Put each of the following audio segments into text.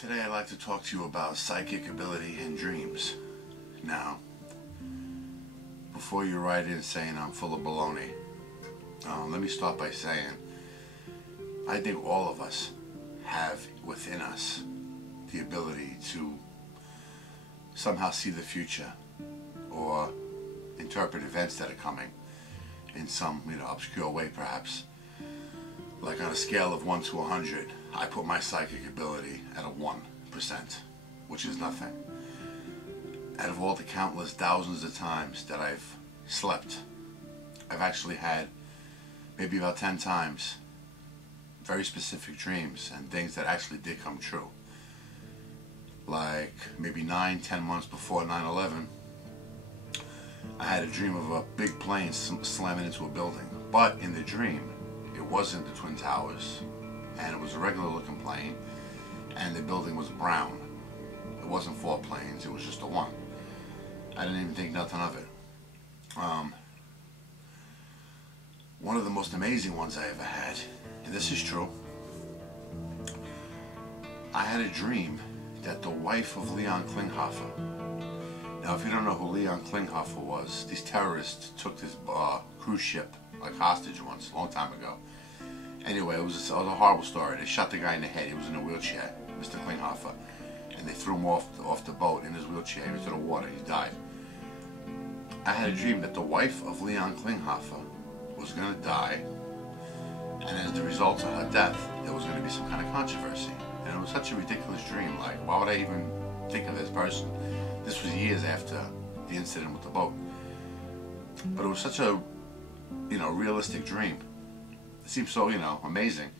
Today I'd like to talk to you about psychic ability and dreams. Now, before you write in saying I'm full of baloney, let me start by saying I think all of us have within us the ability to somehow see the future or interpret events that are coming in some obscure way, perhaps. Like on a scale of 1 to 100, I put my psychic ability at a 1%, which is nothing. Out of all the countless thousands of times that I've slept, I've actually had maybe about 10 times very specific dreams and things that actually did come true. Like maybe 9-10 months before 9/11, I had a dream of a big plane slamming into a building. But in the dream, it wasn't the Twin Towers, and it was a regular looking plane, and the building was brown. It wasn't 4 planes, it was just the one. I didn't even think nothing of it. One of the most amazing ones I ever had, and this is true, I had a dream that the wife of Leon Klinghoffer. Now, if you don't know who Leon Klinghoffer was, these terrorists took this cruise ship like hostage once, a long time ago. Anyway, it was a horrible story. They shot the guy in the head. He was in a wheelchair, Mr. Klinghoffer, and they threw him off the boat in his wheelchair into the water. He died. I had a dream that the wife of Leon Klinghoffer was going to die, and as the result of her death, there was going to be some kind of controversy. And it was such a ridiculous dream. Like, why would I even think of this person? This was years after the incident with the boat. But it was such a, realistic dream. It seemed so, amazing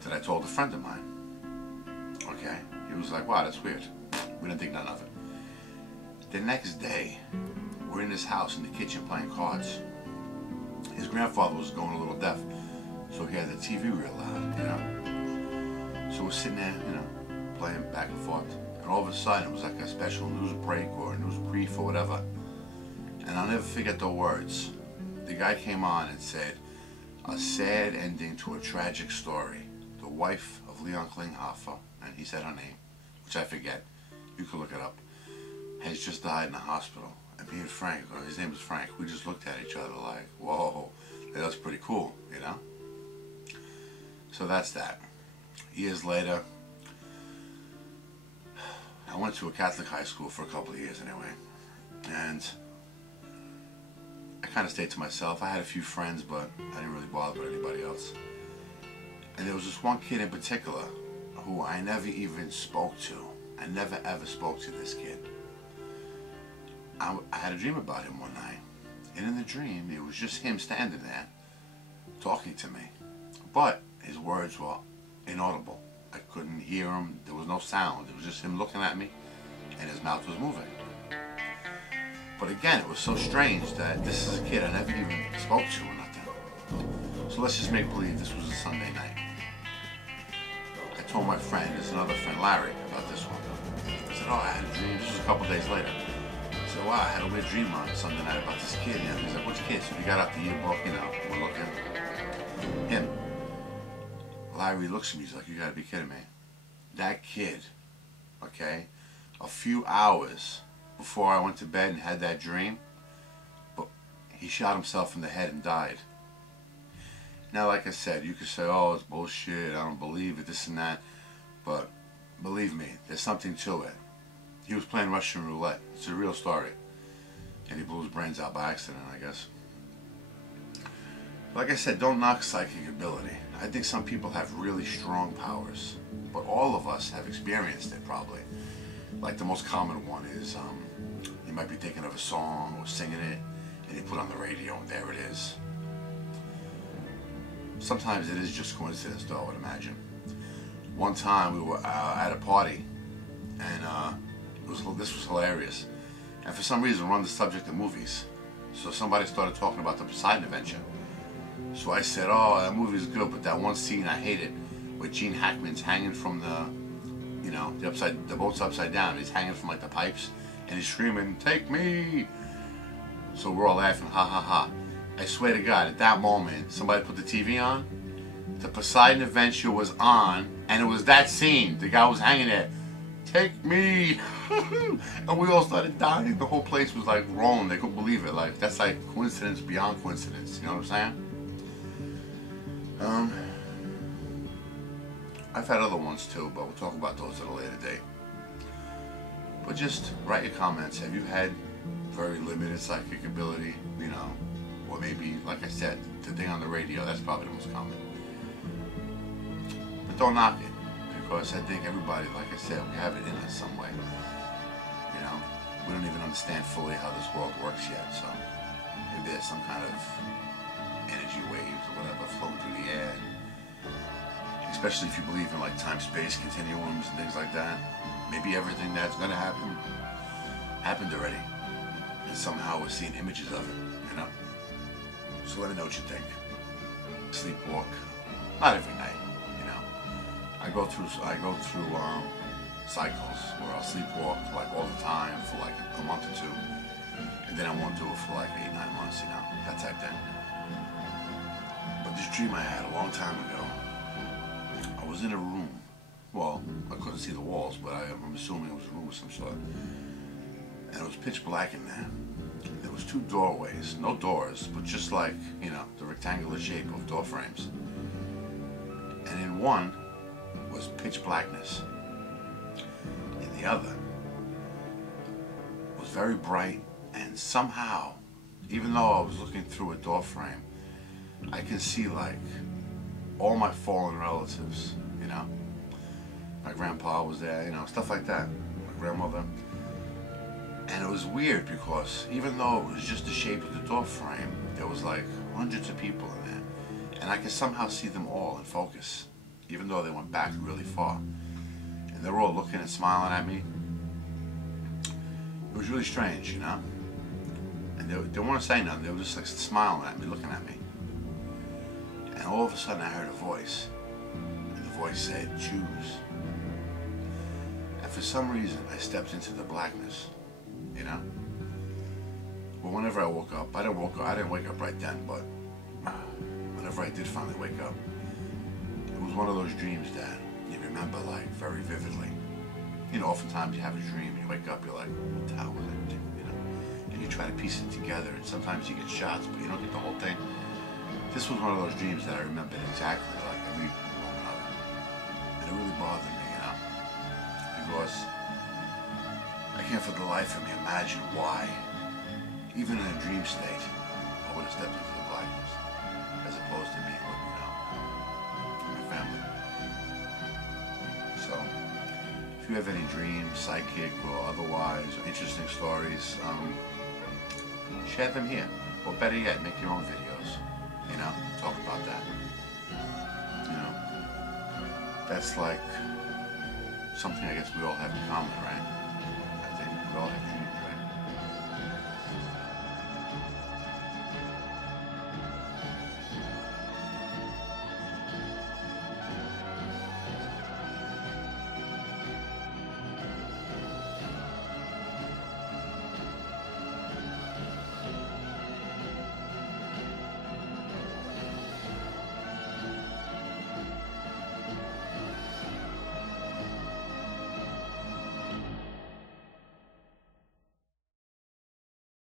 that I told a friend of mine. Okay? He was like, wow, that's weird. We didn't think none of it. The next day, we're in his house in the kitchen playing cards. His grandfather was going a little deaf, so he had the TV real loud, So we're sitting there, playing back and forth. And all of a sudden, it was like a special news break or a news brief or whatever. And I'll never forget the words. The guy came on and said, "A sad ending to a tragic story. The wife of Leon Klinghoffer," and he said her name, which I forget. You can look it up. Has just died in the hospital. And me and Frank, his name was Frank, we just looked at each other like, whoa, that's pretty cool, So that's that. Years later, I went to a Catholic high school for a couple of years anyway, and I kind of stayed to myself. I had a few friends, but I didn't really bother with anybody else. And there was this one kid in particular who I never even spoke to. I never ever spoke to this kid. I had a dream about him one night, and in the dream, it was just him standing there talking to me. But his words were inaudible. I couldn't hear him. There was no sound. It was just him looking at me, and his mouth was moving. But again, it was so strange that this is a kid I never even spoke to or nothing. So let's just make believe this was a Sunday night. I told my friend, there's another friend, Larry, about this one. I said, I had a dream. This was a couple days later. I said, wow, I had a weird dream on Sunday night about this kid. He's like, which kid? So we got out the yearbook, we're looking. Him. Larry looks at me, he's like, you gotta be kidding me. That kid, okay, a few hours before I went to bed and had that dream, but he shot himself in the head and died. Now, like I said, you could say, oh, it's bullshit, I don't believe it, this and that, but believe me, there's something to it. He was playing Russian roulette. It's a real story. And he blew his brains out by accident, I guess. Like I said, don't knock psychic ability. I think some people have really strong powers, but all of us have experienced it probably. Like the most common one is, you might be thinking of a song or singing it, and you put on the radio, and there it is. Sometimes it is just coincidence, though, I would imagine. One time we were at a party, and this was hilarious. And for some reason, we're on the subject of movies. So somebody started talking about the Poseidon Adventure. So I said, oh, that movie's good, but that one scene I hated, where Gene Hackman's hanging from the boat's upside down. He's hanging from like the pipes, and he's screaming, "Take me!" So we're all laughing, ha ha ha. I swear to God, at that moment, somebody put the TV on. The Poseidon Adventure was on, and it was that scene. The guy was hanging there. take me. And we all started dying. The whole place was like rolling. They couldn't believe it. Like, that's like coincidence beyond coincidence. You know what I'm saying? I've had other ones too, but we'll talk about those at a later date. But just write your comments. Have you had very limited psychic ability? You know, or maybe, like I said, the thing on the radio, that's probably the most common. But don't knock it, because I think everybody, like I said, we have it in us some way. You know, we don't even understand fully how this world works yet, so maybe there's some kind of energy waves or whatever floating through the air. Especially if you believe in like time-space continuums and things like that. Maybe everything that's going to happen happened already, and somehow we're seeing images of it, you know? So let me know what you think. Sleepwalk, not every night, you know? I go through cycles where I'll sleepwalk like all the time for like a month or two, and then I won't do it for like 8-9 months, you know? That type thing. But this dream I had a long time ago, I was in a room. Well, I couldn't see the walls, but I'm assuming it was a room of some sort. And it was pitch black in there. There was 2 doorways, no doors, but just like, you know, the rectangular shape of door frames. And in one was pitch blackness. In the other was very bright, and somehow, even though I was looking through a door frame, I can see like all my fallen relatives, you know? My grandpa was there, you know, stuff like that. My grandmother. And it was weird because even though it was just the shape of the door frame, there was like hundreds of people in there. And I could somehow see them all in focus, even though they went back really far. And they were all looking and smiling at me. It was really strange, you know? And they weren't saying nothing, they were just like smiling at me, looking at me. And all of a sudden I heard a voice. And the voice said, choose. And for some reason, I stepped into the blackness, you know? Well, whenever I woke up, I didn't wake up right then, but whenever I did finally wake up, it was one of those dreams that you remember like very vividly. You know, oftentimes you have a dream, and you wake up, you're like, what the hell was I doing, you know? And you try to piece it together, and sometimes you get shots, but you don't get the whole thing. This was one of those dreams that I remembered exactly, like every moment of it. And it really bothered me, you know? Because I can't for the life of me imagine why, even in a dream state, I would have stepped into the blackness, as opposed to being with, you know, my family. So, if you have any dreams, psychic or otherwise, or interesting stories, share them here. Or better yet, make your own videos. You know, talk about that. You know, that's like something I guess we all have in common, right? I think we all have dreams.